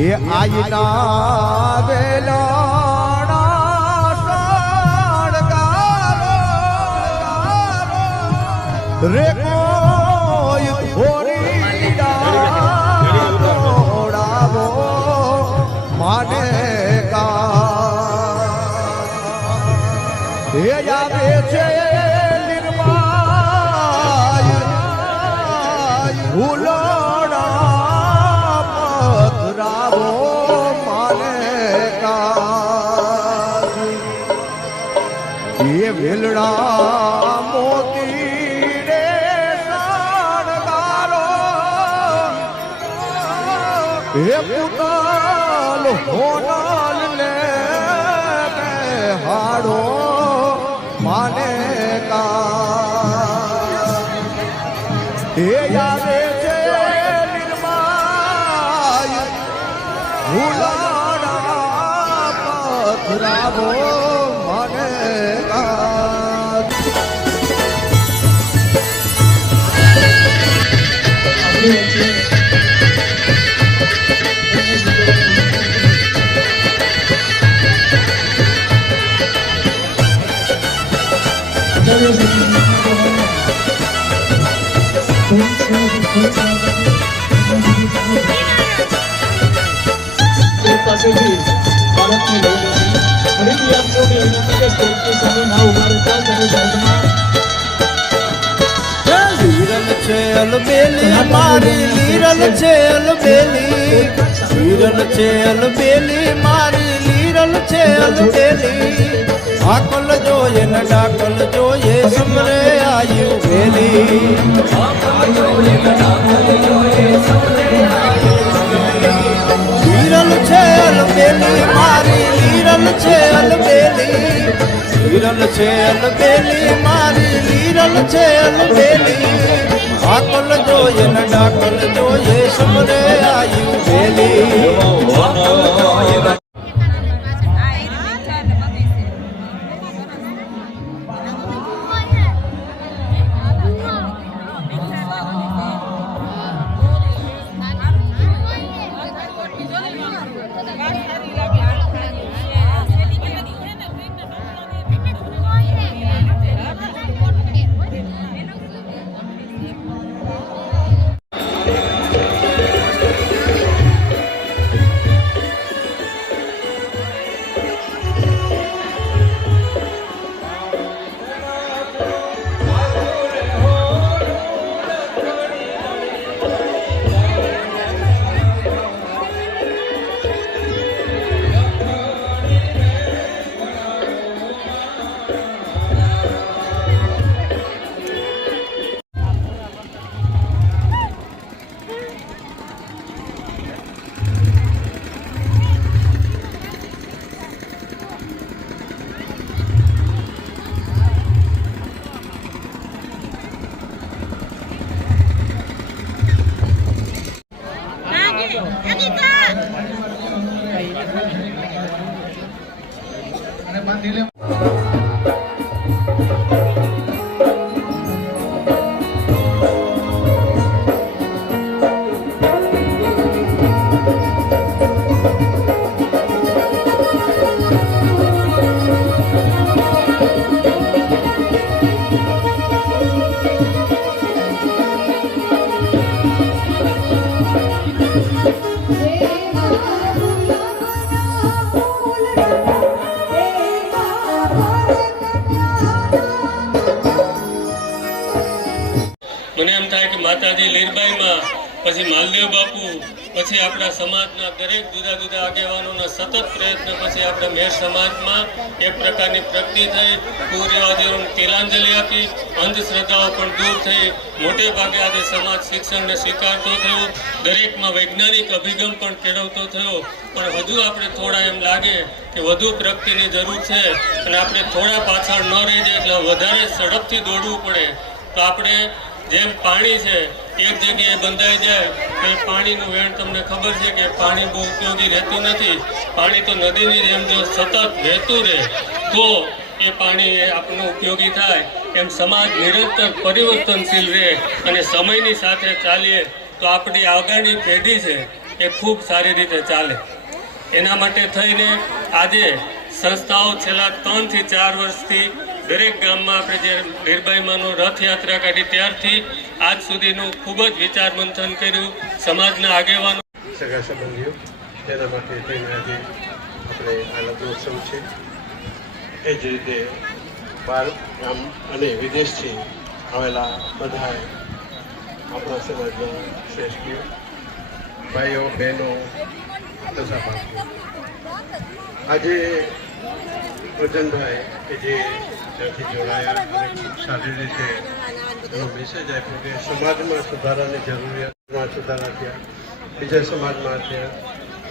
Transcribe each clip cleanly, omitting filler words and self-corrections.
એ આઈના વેલાણા સણગારો રે કોઈ ભોરી ડાળાવો માને કા એ આવે છે નિર્માય ભૂલોડા પધરાવો માને કા એ વેલડા મોતી રે શણગારો એ પુતલ હોનલ લે હાડો માને કા એ આવે છે નિર્માય ભૂલાડા પધરાવો મને પાસેથી બાળકને લઈ જશે ફરીથી આપ સૌને વિનંતી કે સ્ટેજની સામે ના ઉભા રહેતા તમે સાઈડમાં લીરલ છે અલબેલી મારી લીરલ છે અલબેલી લીરલ છે અલબેલી મારી લીરલ છે અલબેલી આકલ જોઈએ ને ડાકલ જોઈએ સમરે આયુ વેલી આકલ જોઈએ ને ડાકલ જોઈએ સમરે આયુ લીરલ છે અલબેલી મારી લીરલ છે અલબેલી લીરલ છે અલબેલી મારી લીરલ છે અલબેલી આકલ જોઈએ ને ડાકલ જોઈએ સમરે આયુ વેલી મને એમ થાય કે માતાજી લીરબાઈમાં પછી માલદેવ બાપુ પછી આપણા સમાજના દરેક જુદા જુદા આગેવાનોના સતત પ્રયત્ન પછી આપણા મેર સમાજમાં એક પ્રકારની પ્રગતિ થઈ કુરિવાદીઓને તિલાંજલિ આપી અંધશ્રદ્ધાઓ પણ દૂર થઈ મોટે ભાગે આજે સમાજ શિક્ષણને સ્વીકારતો થયો દરેકમાં વૈજ્ઞાનિક અભિગમ પણ કેળવતો થયો પણ હજુ આપણે થોડા એમ લાગે કે વધુ પ્રગતિની જરૂર છે અને આપણે થોડા પાછળ ન રહી જાય એટલે વધારે ઝડપથી દોડવું પડે તો આપણે જેમ પાણી છે એક જગ્યાએ બંધાઈ જાય તો પાણીનું વેણ તમને ખબર છે કે પાણી બહુ ઉપયોગી રહેતું નથી પાણી તો નદીની જેમ જો સતત વહેતું રહે તો એ પાણી આપણને ઉપયોગી થાય એમ સમાજ નિરંતર પરિવર્તનશીલ રહે અને સમયની સાથે ચાલીએ તો આપણી આગામી પેઢી છે એ ખૂબ સારી રીતે ચાલે. એના માટે થઈને આજે સંસ્થાઓ છેલ્લા 3 થી 4 વર્ષથી દરેક ગામમાં આપણે જે લીરબાઈમાંનો રથયાત્રા કાઢી ત્યારથી આજ સુધીનું ખૂબ જ વિચાર મંથન કર્યું. સમાજના આગેવાનો સગા સંબંધીઓ તેના માટે થઈને આજે આપણે આ લગ્નોત્સવ છે. એ જ રીતે બહાર ગામ અને વિદેશથી આવેલા બધા આપણા સમાજના શ્રેષ્ઠીઓ ભાઈઓ બહેનો તથા ભાઈઓ આજે વજનભાઈ કે જે ત્યાંથી જોડાયા અને ખૂબ સારી રીતે એનો મેસેજ આપ્યો કે સમાજમાં સુધારાની જરૂરિયાતમાં સુધારા થયા, બીજા સમાજમાં થયા.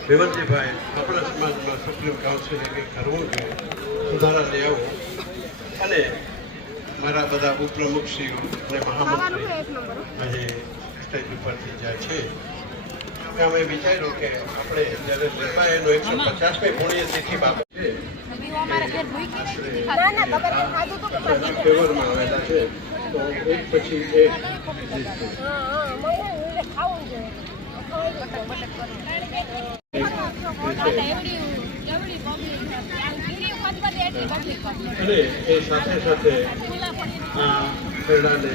રેવંતજીભાઈ આપણા સમાજમાં સુપ્રીમ કાઉન્સિલે કંઈક કરવું જોઈએ, સુધારા લઈ આવવો. અને મારા બધા ઉપપ્રમુખશ્રીઓ અને મહામંત્રી આજે સ્ટેજ ઉપરથી જાય છે. અમે વિચાર્યું કે આપણે જ્યારે લીરબાઈનો 150મી પુણ્યતિથિ બાબત છે ફેવરમાં આવેલા છે, તો એક પછી એક અને એ સાથે સાથે આ ખેડાને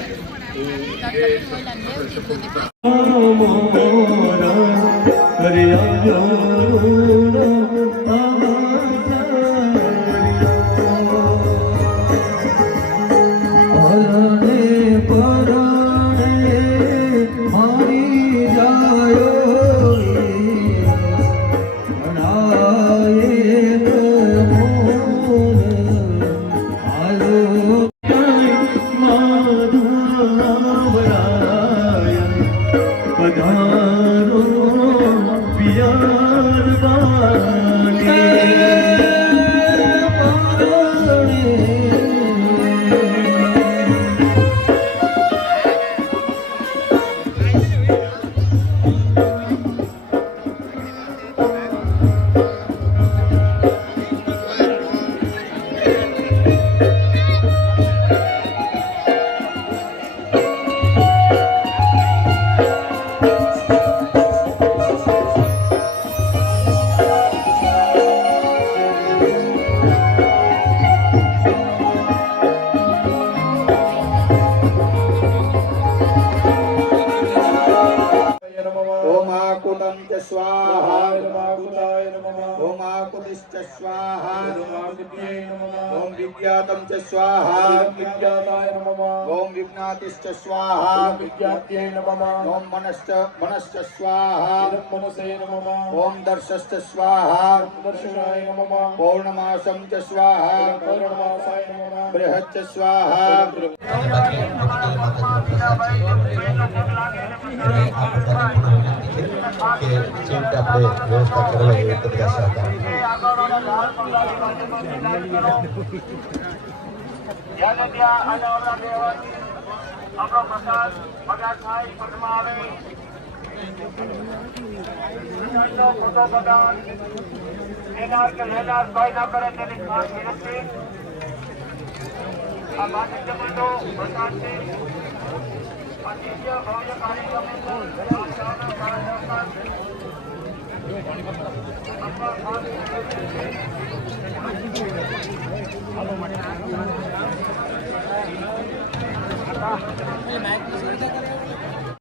स्वाहा ओम विज्ञातम च स्वाहा ओम विज्ञातिश्च स्वाहा ओम मनश्च स्वाहा ओम दर्शश्च स्वाहा पौर्णमासं च स्वाहा बृहच्च स्वाहा કે જેમ કે આપણે વ્યવસ્થા કરવા જોઈએ પ્રત્યાશા હતા. માઇક